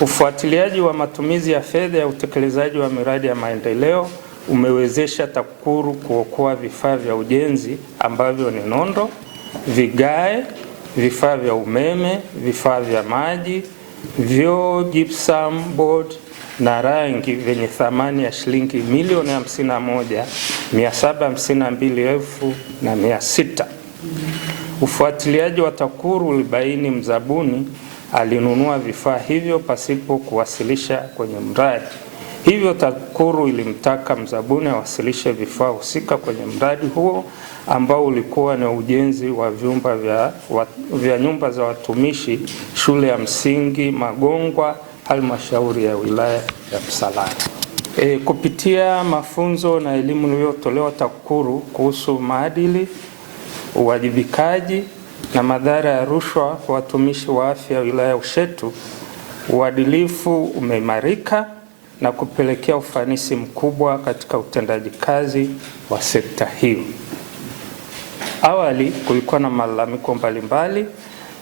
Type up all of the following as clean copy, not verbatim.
Ufuatiliaji wa matumizi ya fedha ya utekelezaji wa miradi ya maendeleo umewezesha TAKUKURU kuokoa vifaa vya ujenzi ambavyo ni nondo, vigae, vifaa vya umeme, vifaa vya maji, vyoo, gypsum board na rangi vyenye thamani ya shilingi milioni 51,752,600. Ufuatiliaji wa TAKUKURU ulibaini mzabuni alinunua vifaa hivyo pasipo kuwasilisha kwenye mradi. Hivyo TAKUKURU ilimtaka mzabuni awasilishe vifaa husika kwenye mradi huo ambao ulikuwa ni ujenzi wa vyumba vya nyumba za watumishi shule ya msingi Magongwa, halmashauri ya wilaya ya Msalala. Kupitia mafunzo na elimu iliyotolewa TAKUKURU kuhusu maadili, uwajibikaji na madhara ya rushwa kwa watumishi wa afya wilaya ya Ushetu, uadilifu umeimarika na kupelekea ufanisi mkubwa katika utendaji kazi wa sekta hiyo. Awali kulikuwa na malalamiko mbalimbali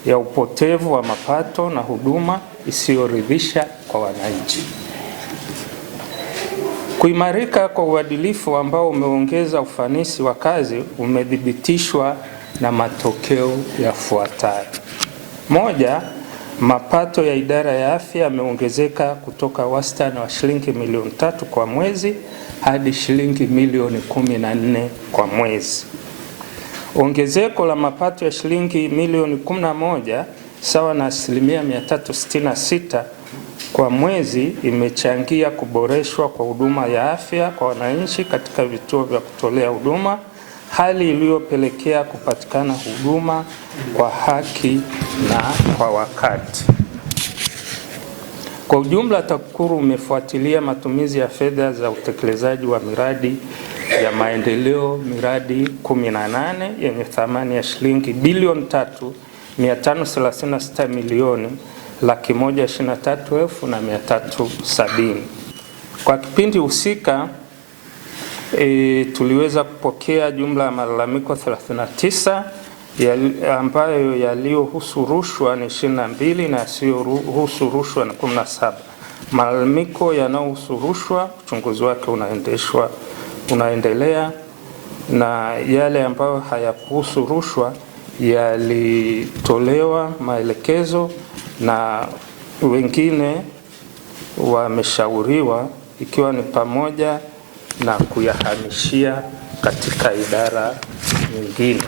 ya upotevu wa mapato na huduma isiyoridhisha kwa wananchi. Kuimarika kwa uadilifu ambao umeongeza ufanisi wa kazi umethibitishwa na matokeo yafuatayo. Moja, mapato ya idara ya afya yameongezeka kutoka wastani wa shilingi milioni 3 kwa mwezi hadi shilingi milioni 14 kwa mwezi. Ongezeko la mapato ya shilingi milioni 11 sawa na 366% kwa mwezi imechangia kuboreshwa kwa huduma ya afya kwa wananchi katika vituo vya kutolea huduma, hali iliyopelekea kupatikana huduma kwa haki na kwa wakati. Kwa ujumla, TAKUKURU umefuatilia matumizi ya fedha za utekelezaji wa miradi ya maendeleo miradi 18 yenye thamani ya shilingi bilioni 3,536,123,370. Kwa kipindi husika tuliweza kupokea jumla ya malalamiko 39 ambayo yaliyohusu rushwa ni 22 na yasiyohusu rushwa ni 17. Malalamiko yanayohusu rushwa uchunguzi wake unaendelea, na yale ambayo hayakuhusu rushwa yalitolewa maelekezo na wengine wameshauriwa, ikiwa ni pamoja na kuyahamishia katika idara nyingine.